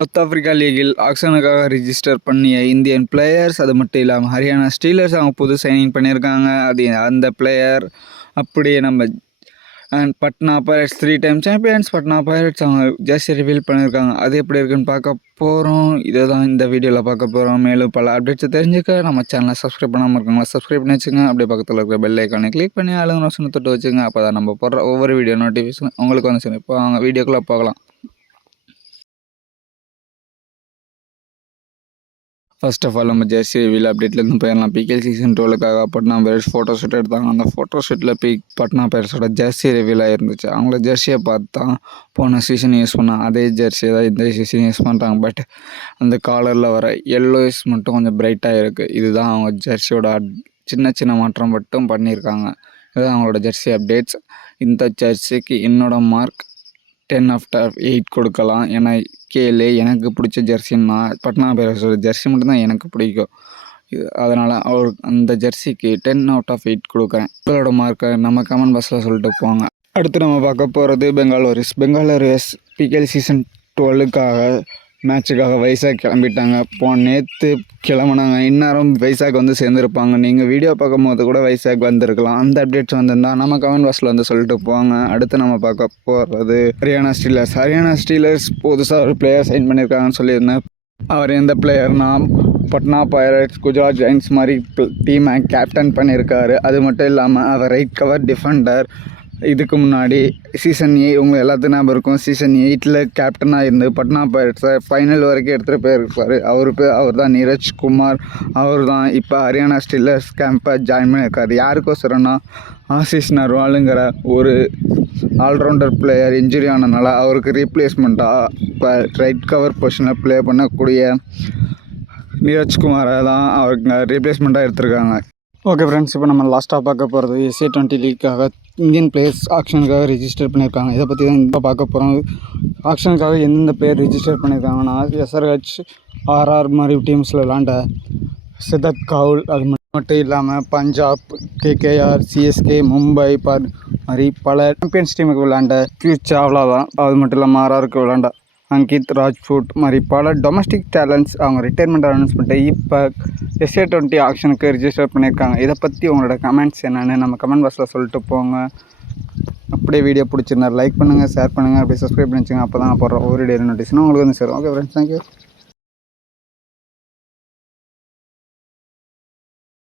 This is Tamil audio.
சவுத் ஆஃப்ரிக்கா லீகில் ஆக்ஷனுக்காக ரிஜிஸ்டர் பண்ணிய இந்தியன் பிளேயர்ஸ், அது மட்டும் இல்லாமல் ஹரியானா ஸ்டீலர்ஸ் அவங்க புது சைனிங் பண்ணியிருக்காங்க. அது அந்த பிளேயர் அப்படியே நம்ம Patna pirates 3 time champions Patna pirates அவங்க ஜெர்சி ரிவீல் பண்ணியிருக்காங்க. அது எப்படி இருக்குன்னு பார்க்க போகிறோம். இதை தான் இந்த வீடியோவில் பார்க்க போகிறோம். மேலும் பல அப்டேட்ஸை தெரிஞ்சுக்க நம்ம சேனலை சப்ஸ்கிரைப் பண்ணாமல் இருக்காங்களா, சப்ஸ்கிரைப் பண்ணி வச்சுங்க. அப்படியே பக்கத்தில் இருக்கிற பெல் ஐக்கானை கிளிக் பண்ணி ஆளுங்க நோசனை தொட்டு வச்சுங்க. அப்போ தான் நம்ம போடுற ஒவ்வொரு வீடியோ நோட்டிஃபிகேஷன் உங்களுக்கு வந்து சரி. இப்போ அவங்க வீடியோக்குள்ளே போகலாம். ஃபர்ஸ்ட் ஆஃப் ஆல் நம்ம ஜெர்சி ரிவீல் அப்டேட்லேருந்து போயிடலாம். பிகேஎல் சீசன் 12க்காக பட்னா பைரட்ஸ் ஃபோட்டோ ஷூட் எடுத்தாங்க. அந்த ஃபோட்டோ ஷூட்டில் பட்னா பைரட்ஸோட ஜெர்சி ரிவீலாக இருந்துச்சு. அவங்கள ஜெர்சியை பார்த்து தான் போன சீசன் யூஸ் பண்ணாங்க. அதே ஜெர்சியை தான் இந்த சீசன் யூஸ் பண்ணுறாங்க. பட் அந்த காலரில் வர எல்லோஸ் மட்டும் கொஞ்சம் பிரைட்டாக இருக்குது. இதுதான் அவங்க ஜெர்சியோட சின்ன சின்ன மாற்றம் மட்டும் பண்ணியிருக்காங்க. இதுதான் அவங்களோட ஜெர்சி அப்டேட்ஸ். இந்த ஜெர்சிக்கு என்னோட மார்க் 10/8 கொடுக்கலாம். ஏன்னா எனக்கு பிடிச்ச ஜெர்சின்னா பட்னா பைரட்ஸோட ஜெர்சி மட்டும்தான் எனக்கு பிடிக்கும். அதனால் அந்த ஜெர்சிக்கு 10/8 கொடுக்குறேன். உங்களோட மார்க்கை நம்ம கமெண்ட் பாக்ஸில் சொல்லிட்டு போங்க. அடுத்து நம்ம பார்க்க போகிறது பெங்கால் வாரியர்ஸ் பிகேஎல் சீசன் 12க்காக மேட்சுக்காக வைசாக் கிளம்பிட்டாங்க. நேற்று கிளம்புனாங்க. இந்நேரம் வைசாக் வந்து சேர்ந்துருப்பாங்க. நீங்கள் வீடியோ பார்க்கும்போது கூட வைசாக் வந்திருக்கலாம். அந்த அப்டேட்ஸ் வந்திருந்தால் நம்ம கமெண்ட் பாக்ஸில் வந்து சொல்லிட்டு போவாங்க. அடுத்து நம்ம பார்க்க போகிறது ஹரியானா ஸ்டீலர்ஸ் புதுசாக ஒரு பிளேயர் சைன் பண்ணியிருக்காங்கன்னு சொல்லியிருந்தேன். அவர் எந்த பிளேயர்னா பட்னா பைரட்ஸ், குஜராத் ஜெயின்ஸ் மாதிரி டீமை கேப்டன் பண்ணியிருக்காரு. அது மட்டும் இல்லாமல் அவர் ரைட் கவர் டிஃபெண்டர். இதுக்கு முன்னாடி சீசன் 8 உங்களுக்கு எல்லாத்துக்கும் ஞாபகம் இருக்கும். சீசன் 8 கேப்டனாக இருந்து பட்னா பைரட்ஸை ஃபைனல் வரைக்கும் எடுத்துகிட்டு போயிருப்பார். அவர் தான் நீரஜ் குமார். அவர் தான் இப்போ ஹரியானா ஸ்டீலர்ஸ் கேம்பை ஜாயின் பண்ணியிருக்காரு. யாருக்கோசரம்னா ஆசிஸ் நர்வாலுங்கிற ஒரு ஆல்ரவுண்டர் பிளேயர் இன்ஜுரி ஆனதுனால அவருக்கு ரீப்ளேஸ்மெண்ட்டாக இப்போ ரைட் கவர் பொசிஷனில் ப்ளே பண்ணக்கூடிய நீரஜ்குமாரை தான் அவருக்கு ரீப்ளேஸ்மெண்ட்டாக எடுத்திருக்காங்க. ஓகே ஃப்ரெண்ட்ஸ், இப்போ நம்ம லாஸ்ட்டாக பார்க்க போகிறது SA20 லீக்காக இந்தியன் பிளேயர்ஸ் ஆக்ஷனுக்காக ரிஜிஸ்டர் பண்ணியிருக்காங்க. இதை பற்றி தான் இப்போ பார்க்க போகிறோம். ஆக்ஷனுக்காக எந்தெந்த பிளேயர் ரிஜிஸ்டர் பண்ணியிருக்காங்கன்னா SRH, RR மாதிரி டீம்ஸில் விளாண்ட சிதக் கவுல், அது மட்டும் இல்லாமல் பஞ்சாப், KKR, CSK, மும்பை மாதிரி பல சாம்பியன்ஸ் டீமுக்கு விளாண்ட பியூஷ் சாவ்லா தான். அது மட்டும் இல்லாமல் RRக்கு விளாண்ட அங்கித் ராஜ்புட் மாதிரி பல டொமஸ்டிக் டேலண்ட்ஸ் அவங்க ரிட்டைர்மெண்ட் அனௌன்ஸ் பண்ணிட்டு இப்போ SA20 ஆக்ஷனுக்கு ரிஜிஸ்டர் பண்ணியிருக்காங்க. இதை பற்றி உங்களோட கமெண்ட்ஸ் என்னென்னு நம்ம கமெண்ட் பாக்ஸில் சொல்லிட்டு போங்க. அப்படியே வீடியோ பிடிச்சிருந்தா லைக் பண்ணுங்கள், ஷேர் பண்ணுங்கள், அப்படியே சப்ஸ்கிரைப் பண்ணி வச்சுங்க. அப்போ தான் நான் போடுற ஒவ்வொரு டே நோட்டிஸ்னால் உங்களுக்கு வந்து சேரும். Okay friends, thank you.